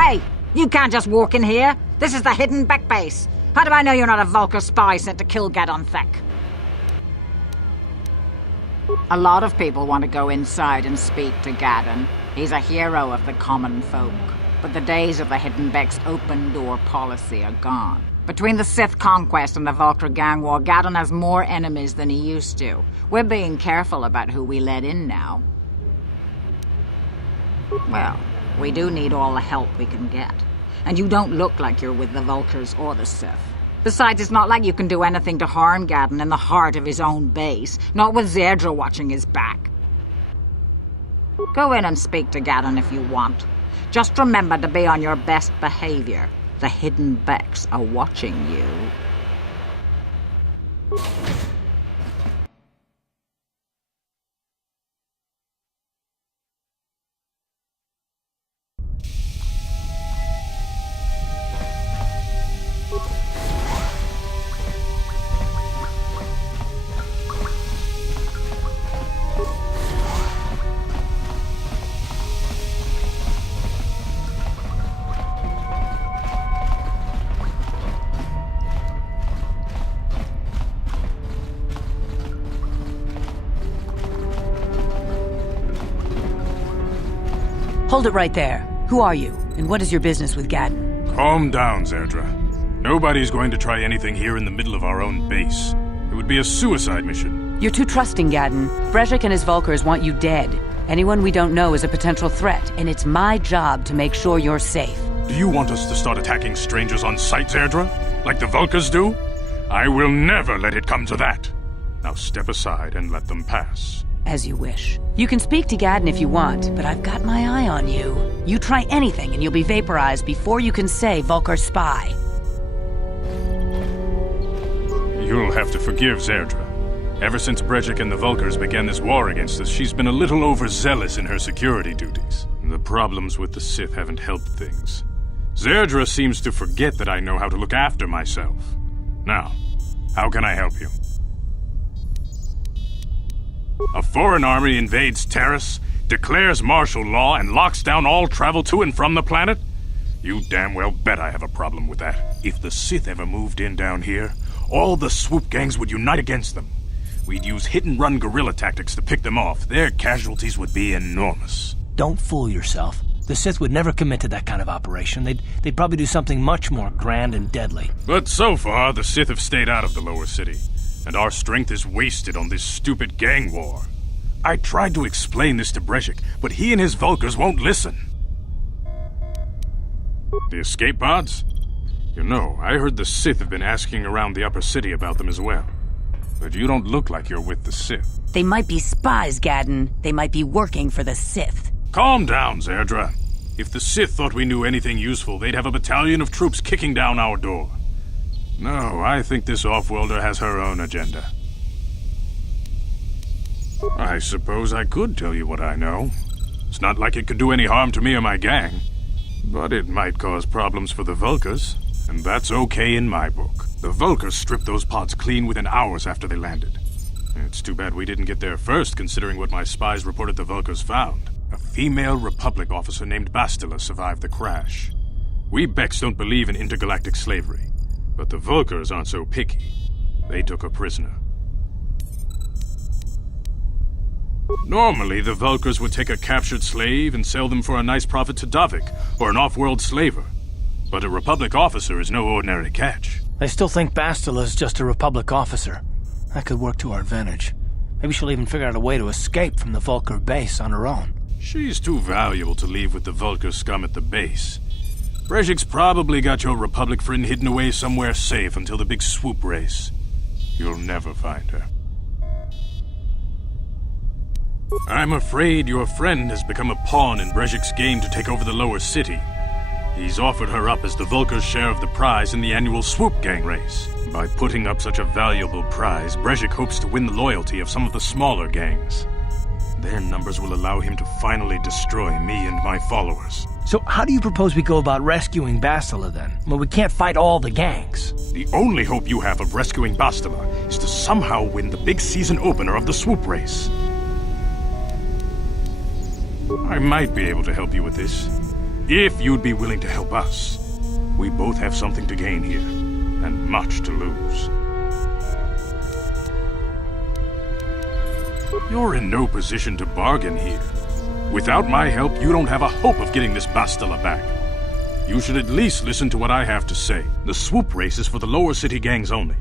Hey, you can't just walk in here. This is the hidden back base. How do I know you're not a Vulkar spy sent to kill Gadon Thek? A lot of people want to go inside and speak to Gadon. He's a hero of the common folk. But the days of the Hidden Beck's open-door policy are gone. Between the Sith conquest and the Vulkar gang war, Gadon has more enemies than he used to. We're being careful about who we let in now. Well, we do need all the help we can get. And you don't look like you're with the Vulkars or the Sith. Besides, it's not like you can do anything to harm Gadon in the heart of his own base, not with Zerdra watching his back. Go in and speak to Gadon if you want. Just remember to be on your best behavior. The Hidden Becks are watching you. Hold it right there. Who are you, and what is your business with Gadon? Calm down, Zerdra. Nobody's going to try anything here in the middle of our own base. It would be a suicide mission. You're too trusting, Gadon. Brejik and his Vulkars want you dead. Anyone we don't know is a potential threat, and it's my job to make sure you're safe. Do you want us to start attacking strangers on sight, Zerdra? Like the Vulkars do? I will never let it come to that. Now step aside and let them pass. As you wish. You can speak to Gadon if you want, but I've got my eye on you. You try anything and you'll be vaporized before you can say Vulkar spy. You'll have to forgive Zerdra. Ever since Brejik and the Vulkars began this war against us, she's been a little overzealous in her security duties. The problems with the Sith haven't helped things. Zerdra seems to forget that I know how to look after myself. Now, how can I help you? A foreign army invades Terrace, declares martial law, and locks down all travel to and from the planet? You damn well bet I have a problem with that. If the Sith ever moved in down here, all the swoop gangs would unite against them. We'd use hit-and-run guerrilla tactics to pick them off. Their casualties would be enormous. Don't fool yourself. The Sith would never commit to that kind of operation. They'd probably do something much more grand and deadly. But so far, the Sith have stayed out of the lower city. And our strength is wasted on this stupid gang war. I tried to explain this to Brejik, but he and his Vulkars won't listen. The escape pods? You know, I heard the Sith have been asking around the upper city about them as well. But you don't look like you're with the Sith. They might be spies, Gadon. They might be working for the Sith. Calm down, Zerdra. If the Sith thought we knew anything useful, they'd have a battalion of troops kicking down our door. No, I think this off-worlder has her own agenda. I suppose I could tell you what I know. It's not like it could do any harm to me or my gang. But it might cause problems for the Vulkars, and that's okay in my book. The Vulkars stripped those pods clean within hours after they landed. It's too bad we didn't get there first, considering what my spies reported the Vulkars found. A female Republic officer named Bastila survived the crash. We Becks don't believe in intergalactic slavery. But the Vulkars aren't so picky. They took her prisoner. Normally, the Vulkars would take a captured slave and sell them for a nice profit to Davik, or an off-world slaver. But a Republic officer is no ordinary catch. I still think Bastila's just a Republic officer. That could work to our advantage. Maybe she'll even figure out a way to escape from the Vulkar base on her own. She's too valuable to leave with the Vulkar scum at the base. Brejik's probably got your Republic friend hidden away somewhere safe until the big swoop race. You'll never find her. I'm afraid your friend has become a pawn in Brejik's game to take over the lower city. He's offered her up as the Vulkar's share of the prize in the annual swoop gang race. By putting up such a valuable prize, Brejik hopes to win the loyalty of some of the smaller gangs. Their numbers will allow him to finally destroy me and my followers. So how do you propose we go about rescuing Bastila then? Well, we can't fight all the gangs. The only hope you have of rescuing Bastila is to somehow win the big season opener of the swoop race. I might be able to help you with this. If you'd be willing to help us, we both have something to gain here, and much to lose. You're in no position to bargain here. Without my help, you don't have a hope of getting this Bastila back. You should at least listen to what I have to say. The swoop race is for the lower city gangs only.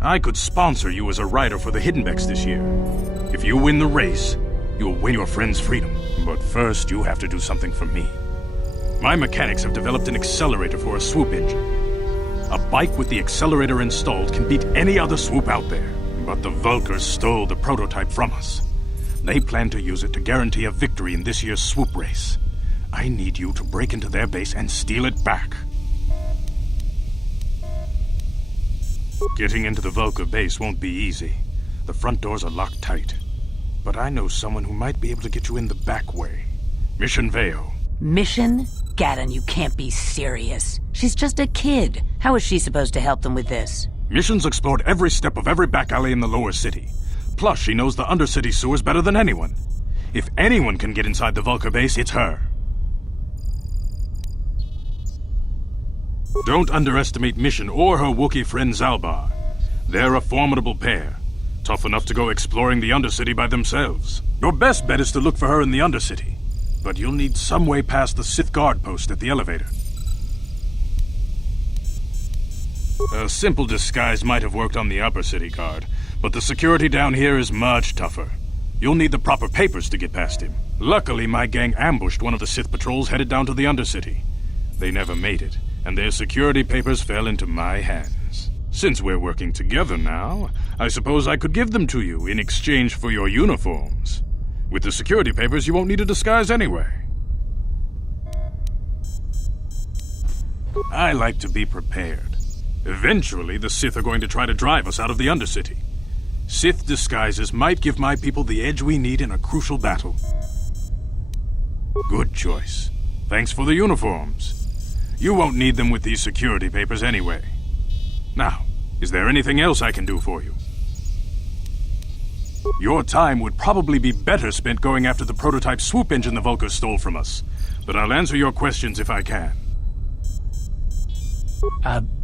I could sponsor you as a rider for the Hiddenbecks this year. If you win the race, you'll win your friend's freedom. But first, you have to do something for me. My mechanics have developed an accelerator for a swoop engine. A bike with the accelerator installed can beat any other swoop out there. But the Vulkars stole the prototype from us. They plan to use it to guarantee a victory in this year's swoop race. I need you to break into their base and steal it back. Getting into the Vulkar base won't be easy. The front doors are locked tight. But I know someone who might be able to get you in the back way. Mission Veo. Mission? Gaddon, you can't be serious. She's just a kid. How is she supposed to help them with this? Mission's explored every step of every back alley in the lower city. Plus, she knows the undercity sewers better than anyone. If anyone can get inside the Vulkar base, it's her. Don't underestimate Mission or her Wookiee friend Zalbar. They're a formidable pair. Tough enough to go exploring the Undercity by themselves. Your best bet is to look for her in the Undercity. But you'll need some way past the Sith guard post at the elevator. A simple disguise might have worked on the upper city guard, but the security down here is much tougher. You'll need the proper papers to get past him. Luckily, my gang ambushed one of the Sith patrols headed down to the Undercity. They never made it, and their security papers fell into my hands. Since we're working together now, I suppose I could give them to you in exchange for your uniforms. With the security papers, you won't need a disguise anyway. I like to be prepared. Eventually, the Sith are going to try to drive us out of the Undercity. Sith disguises might give my people the edge we need in a crucial battle. Good choice. Thanks for the uniforms. You won't need them with these security papers anyway. Now, is there anything else I can do for you? Your time would probably be better spent going after the prototype swoop engine the Vulkars stole from us. But I'll answer your questions if I can.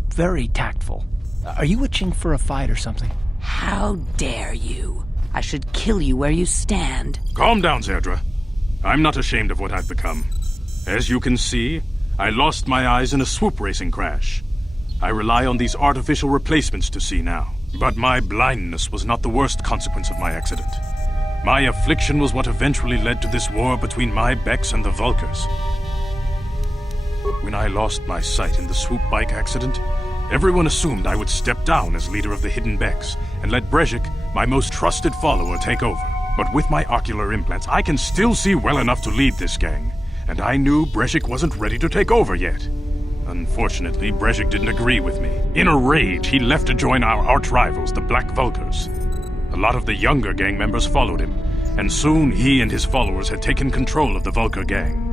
Very tactful. Are you itching for a fight or something? How dare you? I should kill you where you stand. Calm down, Zerdra. I'm not ashamed of what I've become. As you can see, I lost my eyes in a swoop racing crash. I rely on these artificial replacements to see now. But my blindness was not the worst consequence of my accident. My affliction was what eventually led to this war between my Becks and the Vulkars. When I lost my sight in the swoop bike accident, everyone assumed I would step down as leader of the Hidden Becks and let Brejik, my most trusted follower, take over. But with my ocular implants, I can still see well enough to lead this gang, and I knew Brejik wasn't ready to take over yet. Unfortunately, Brejik didn't agree with me. In a rage, he left to join our arch-rivals, the Black Vulkars. A lot of the younger gang members followed him, and soon he and his followers had taken control of the Vulkar gang.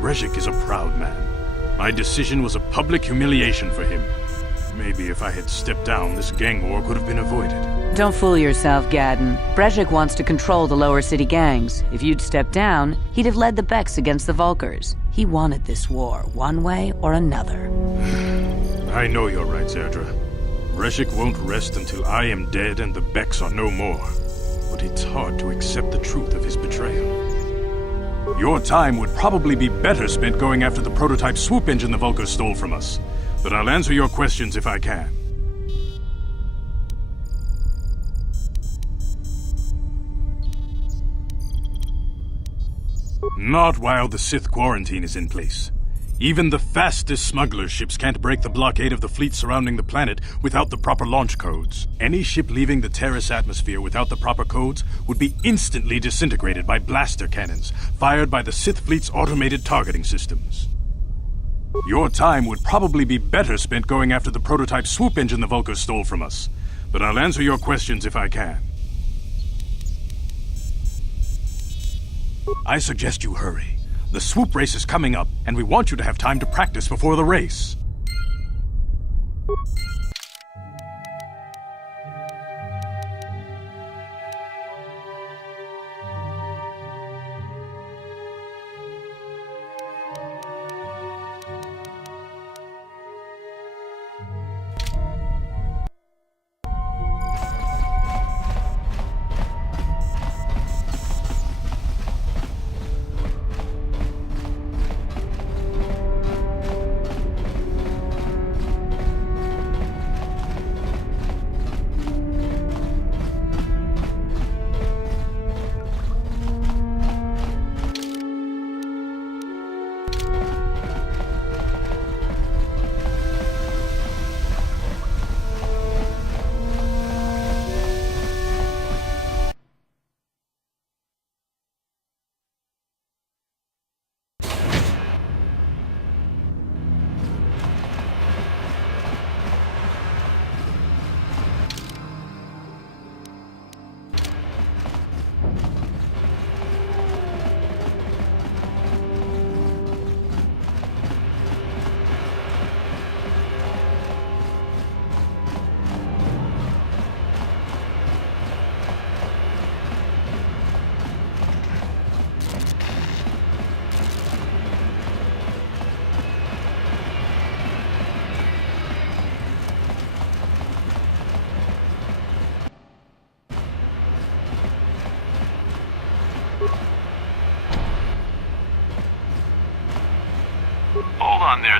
Brejik is a proud man. My decision was a public humiliation for him. Maybe if I had stepped down, this gang war could have been avoided. Don't fool yourself, Gaddon. Brejik wants to control the lower city gangs. If you'd stepped down, he'd have led the Becks against the Vulkars. He wanted this war, one way or another. I know you're right, Zerdra. Brejik won't rest until I am dead and the Becks are no more. But it's hard to accept the truth of his betrayal. Your time would probably be better spent going after the prototype swoop engine the Vulkars stole from us. But I'll answer your questions if I can. Not while the Sith quarantine is in place. Even the fastest smuggler ships can't break the blockade of the fleet surrounding the planet without the proper launch codes. Any ship leaving the Terrace atmosphere without the proper codes would be instantly disintegrated by blaster cannons fired by the Sith fleet's automated targeting systems. Your time would probably be better spent going after the prototype swoop engine the Vulkars stole from us. But I'll answer your questions if I can. I suggest you hurry. The swoop race is coming up, and we want you to have time to practice before the race.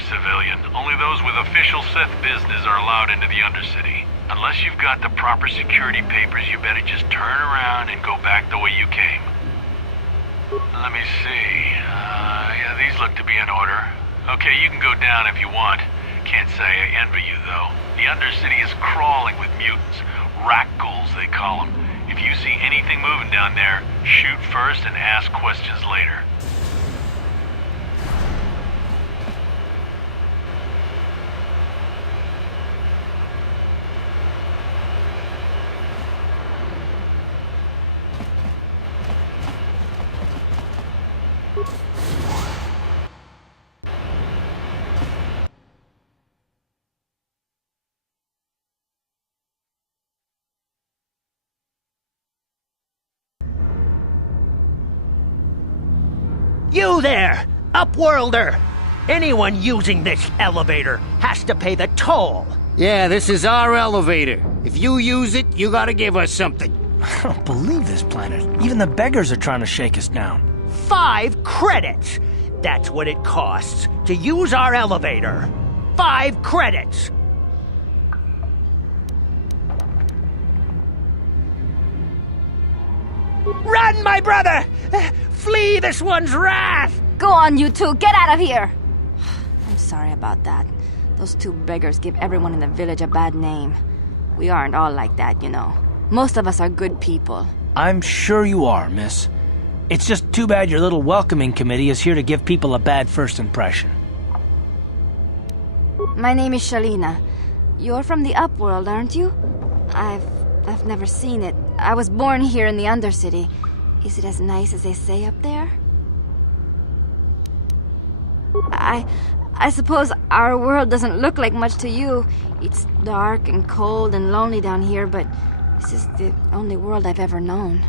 a civilian. Only those with official Sith business are allowed into the Undercity. Unless you've got the proper security papers, you better just turn around and go back the way you came. Let me see. Yeah, these look to be in order. Okay, you can go down if you want. Can't say I envy you, though. The Undercity is crawling with mutants. Rat ghouls, they call them. If you see anything moving down there, shoot first and ask questions later. You there, Upworlder! Anyone using this elevator has to pay the toll. Yeah, this is our elevator. If you use it, you gotta give us something. I don't believe this planet. Even the beggars are trying to shake us down. 5 credits! That's what it costs to use our elevator. 5 credits! Run, my brother! Flee this one's wrath! Go on, you two, get out of here! I'm sorry about that. Those 2 beggars give everyone in the village a bad name. We aren't all like that, you know. Most of us are good people. I'm sure you are, miss. It's just too bad your little welcoming committee is here to give people a bad first impression. My name is Shalina. You're from the Upworld, aren't you? I've never seen it. I was born here in the Undercity. Is it as nice as they say up there? I suppose our world doesn't look like much to you. It's dark and cold and lonely down here, but this is the only world I've ever known.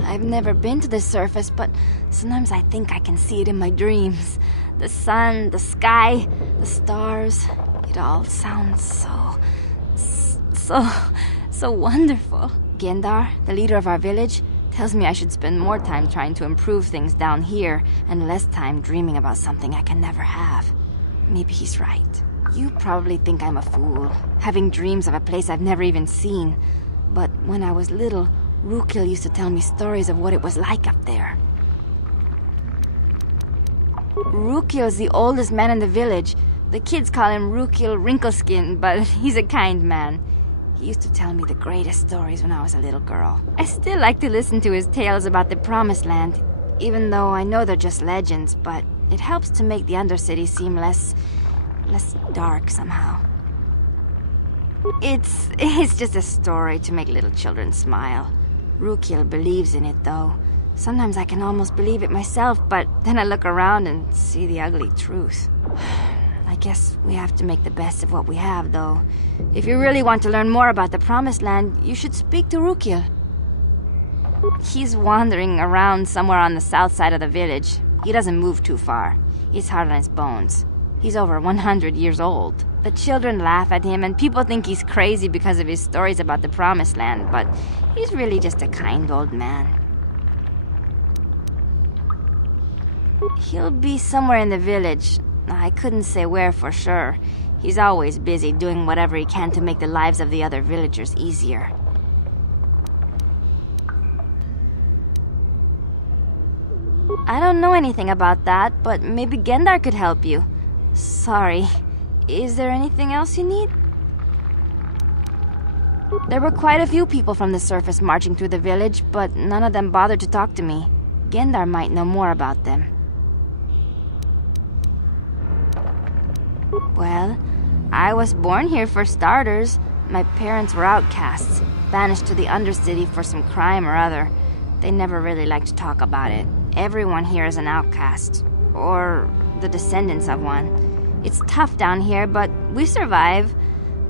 I've never been to the surface, but sometimes I think I can see it in my dreams. The sun, the sky, the stars. It all sounds so wonderful. Gendar, the leader of our village, tells me I should spend more time trying to improve things down here and less time dreaming about something I can never have. Maybe he's right. You probably think I'm a fool, having dreams of a place I've never even seen. But when I was little, Rukil used to tell me stories of what it was like up there. Rukil's the oldest man in the village. The kids call him Rukil Wrinkleskin, but he's a kind man. He used to tell me the greatest stories when I was a little girl. I still like to listen to his tales about the Promised Land, even though I know they're just legends, but it helps to make the Undercity seem less dark somehow. It's just a story to make little children smile. Rukil believes in it, though. Sometimes I can almost believe it myself, but then I look around and see the ugly truth. I guess we have to make the best of what we have, though. If you really want to learn more about the Promised Land, you should speak to Rukil. He's wandering around somewhere on the south side of the village. He doesn't move too far. He's hard on his bones. He's over 100 years old. The children laugh at him, and people think he's crazy because of his stories about the Promised Land, but he's really just a kind old man. He'll be somewhere in the village. I couldn't say where for sure. He's always busy doing whatever he can to make the lives of the other villagers easier. I don't know anything about that, but maybe Gendar could help you. Sorry. Is there anything else you need? There were quite a few people from the surface marching through the village, but none of them bothered to talk to me. Gendar might know more about them. Well, I was born here for starters. My parents were outcasts, banished to the Undercity for some crime or other. They never really liked to talk about it. Everyone here is an outcast, or the descendants of one. It's tough down here, but we survive.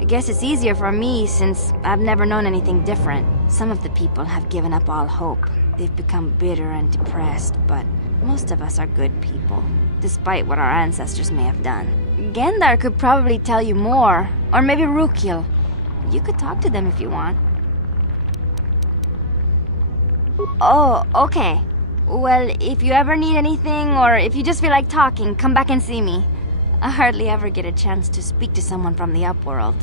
I guess it's easier for me since I've never known anything different. Some of the people have given up all hope. They've become bitter and depressed, but most of us are good people, despite what our ancestors may have done. Gendar could probably tell you more, or maybe Rukil. You could talk to them if you want. Oh, okay. Well, if you ever need anything, or if you just feel like talking, come back and see me. I hardly ever get a chance to speak to someone from the upworld.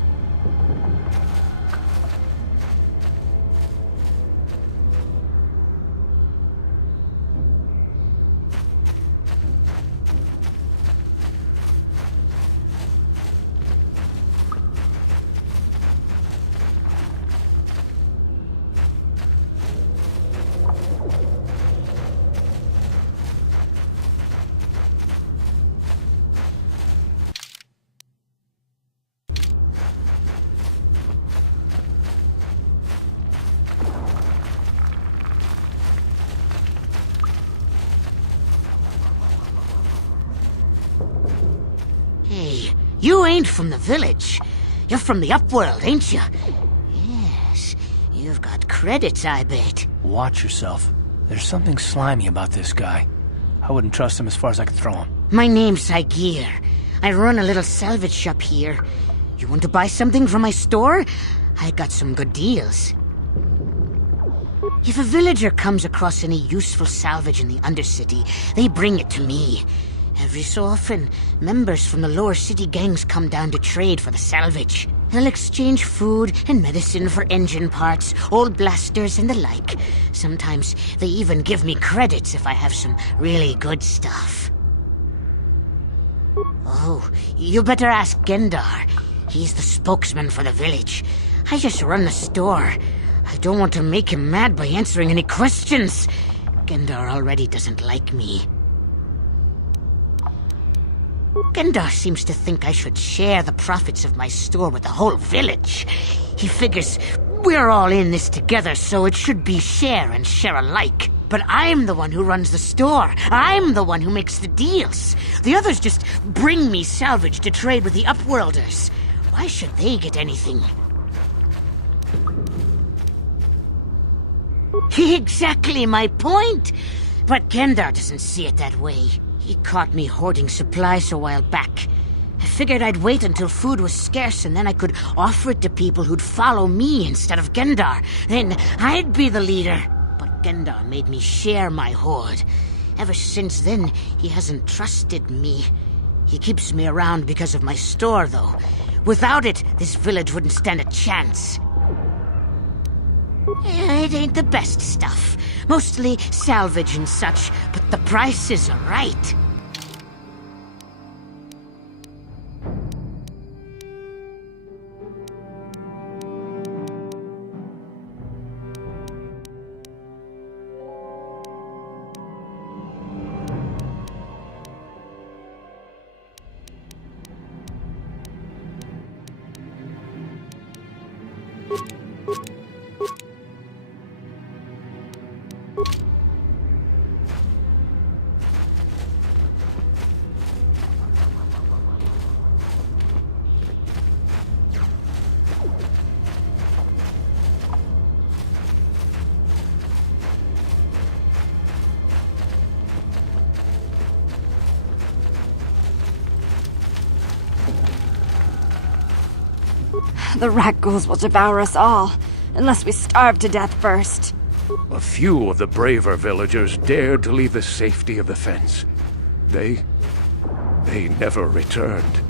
Hey, you ain't from the village. You're from the upworld, ain't you? Yes, you've got credits, I bet. Watch yourself. There's something slimy about this guy. I wouldn't trust him as far as I could throw him. My name's Saigir. I run a little salvage shop here. You want to buy something from my store? I got some good deals. If a villager comes across any useful salvage in the Undercity, they bring it to me. Every so often, members from the lower city gangs come down to trade for the salvage. They'll exchange food and medicine for engine parts, old blasters and the like. Sometimes they even give me credits if I have some really good stuff. Oh, you better ask Gendar. He's the spokesman for the village. I just run the store. I don't want to make him mad by answering any questions. Gendar already doesn't like me. Gendar seems to think I should share the profits of my store with the whole village. He figures we're all in this together, so it should be share and share alike. But I'm the one who runs the store. I'm the one who makes the deals. The others just bring me salvage to trade with the Upworlders. Why should they get anything? Exactly my point. But Gendar doesn't see it that way. He caught me hoarding supplies a while back. I figured I'd wait until food was scarce and then I could offer it to people who'd follow me instead of Gendar. Then I'd be the leader. But Gendar made me share my hoard. Ever since then, he hasn't trusted me. He keeps me around because of my store, though. Without it, this village wouldn't stand a chance. It ain't the best stuff. Mostly salvage and such, but the prices are right. The rat ghouls will devour us all, unless we starve to death first. A few of the braver villagers dared to leave the safety of the fence. They never returned.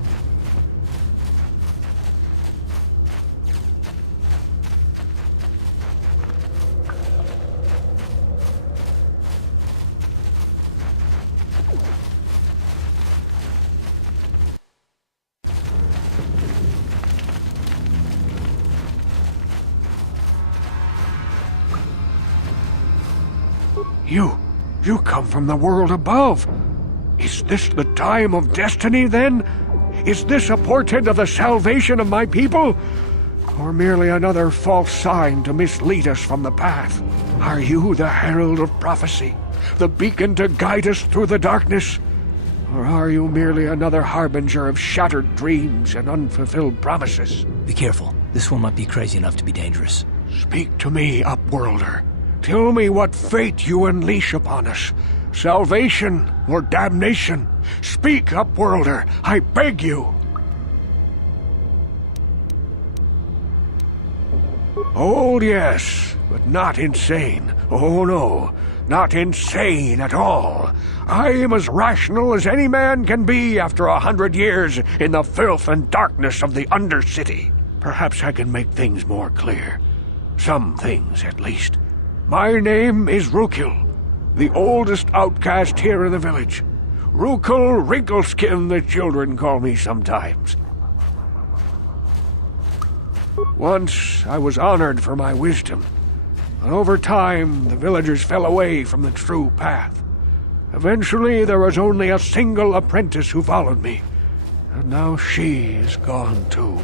You come from the world above. Is this the time of destiny, then? Is this a portent of the salvation of my people? Or merely another false sign to mislead us from the path? Are you the herald of prophecy, the beacon to guide us through the darkness? Or are you merely another harbinger of shattered dreams and unfulfilled promises? Be careful. This one might be crazy enough to be dangerous. Speak to me, Upworlder. Tell me what fate you unleash upon us. Salvation or damnation? Speak, Upworlder, I beg you. Old, yes, but not insane. Oh no, not insane at all. I am as rational as any man can be after 100 years in the filth and darkness of the Undercity. Perhaps I can make things more clear. Some things, at least. My name is Rukil, the oldest outcast here in the village. Rukil Wrinkleskin, the children call me sometimes. Once I was honored for my wisdom, and over time the villagers fell away from the true path. Eventually there was only a single apprentice who followed me, and now she is gone too.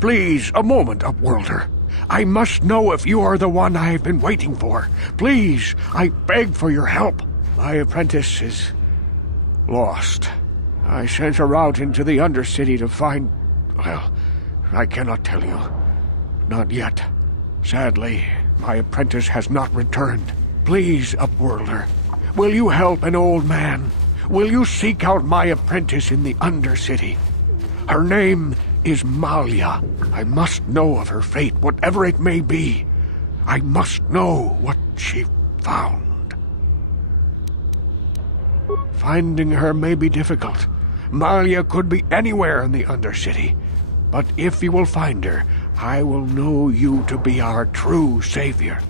Please, a moment, Upworlder. I must know if you are the one I have been waiting for. Please, I beg for your help. My apprentice is lost. I sent her out into the Undercity to find... well, I cannot tell you. Not yet. Sadly, my apprentice has not returned. Please, Upworlder, will you help an old man? Will you seek out my apprentice in the Undercity? Her name is Malia. I must know of her fate, whatever it may be. I must know what she found. Finding her may be difficult. Malia could be anywhere in the Undercity. But if you will find her, I will know you to be our true savior.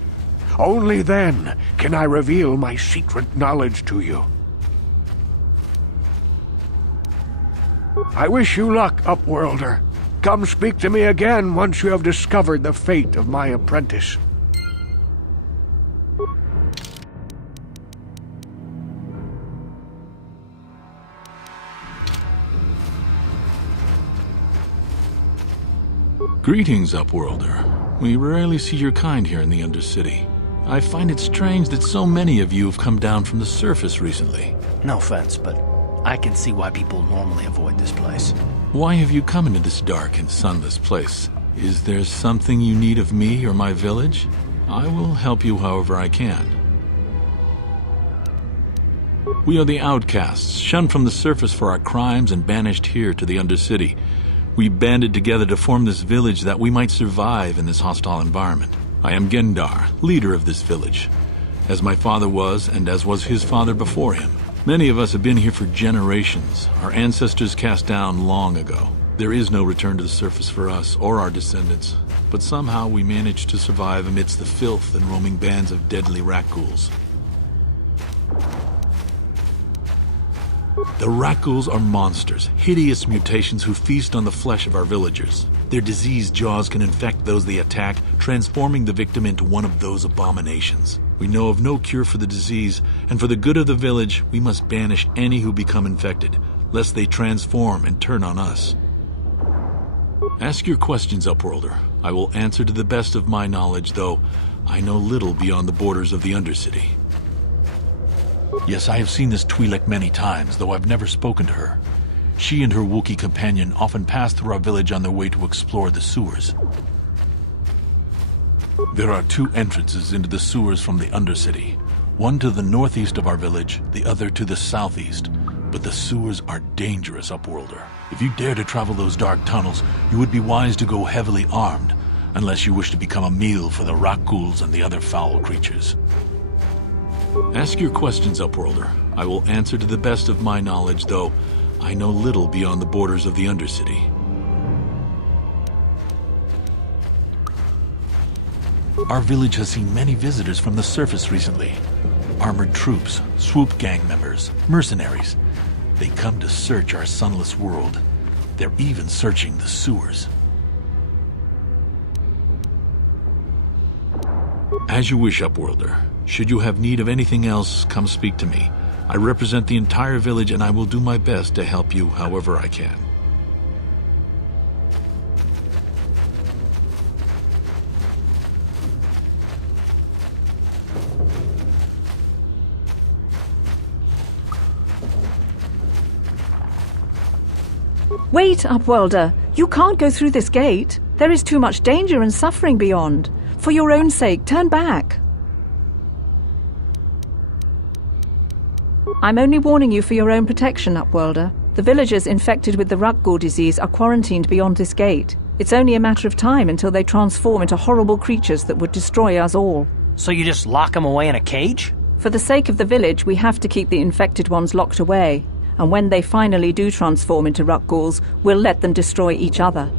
Only then can I reveal my secret knowledge to you. I wish you luck, Upworlder. Come speak to me again once you have discovered the fate of my apprentice. Greetings, Upworlder. We rarely see your kind here in the Undercity. I find it strange that so many of you have come down from the surface recently. No offense, but I can see why people normally avoid this place. Why have you come into this dark and sunless place? Is there something you need of me or my village? I will help you however I can. We are the outcasts, shunned from the surface for our crimes and banished here to the Undercity. We banded together to form this village that we might survive in this hostile environment. I am Gendar, leader of this village, as my father was and as was his father before him. Many of us have been here for generations, our ancestors cast down long ago. There is no return to the surface for us or our descendants, but somehow we managed to survive amidst the filth and roaming bands of deadly rat-ghouls. The rat-ghouls are monsters, hideous mutations who feast on the flesh of our villagers. Their diseased jaws can infect those they attack, transforming the victim into one of those abominations. We know of no cure for the disease, and for the good of the village, we must banish any who become infected, lest they transform and turn on us. Ask your questions, Upworlder. I will answer to the best of my knowledge, though I know little beyond the borders of the Undercity. Yes, I have seen this Twi'lek many times, though I've never spoken to her. She and her Wookiee companion often pass through our village on their way to explore the sewers. There are two entrances into the sewers from the Undercity. One to the northeast of our village, the other to the southeast. But the sewers are dangerous, Upworlder. If you dare to travel those dark tunnels, you would be wise to go heavily armed, unless you wish to become a meal for the rat-ghouls and the other foul creatures. Ask your questions, Upworlder. I will answer to the best of my knowledge, though I know little beyond the borders of the Undercity. Our village has seen many visitors from the surface recently. Armored troops, swoop gang members, mercenaries. They come to search our sunless world. They're even searching the sewers. As you wish, Upworlder. Should you have need of anything else, come speak to me. I represent the entire village and I will do my best to help you however I can. Wait, Upworlder. You can't go through this gate. There is too much danger and suffering beyond. For your own sake, turn back. I'm only warning you for your own protection, Upworlder. The villagers infected with the rat-ghoul disease are quarantined beyond this gate. It's only a matter of time until they transform into horrible creatures that would destroy us all. So you just lock them away in a cage? For the sake of the village, we have to keep the infected ones locked away. And when they finally do transform into ruck ghouls, we'll let them destroy each other.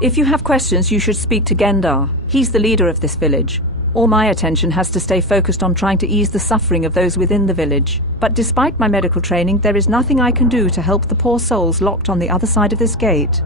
If you have questions, you should speak to Gendar. He's the leader of this village. All my attention has to stay focused on trying to ease the suffering of those within the village. But despite my medical training, there is nothing I can do to help the poor souls locked on the other side of this gate.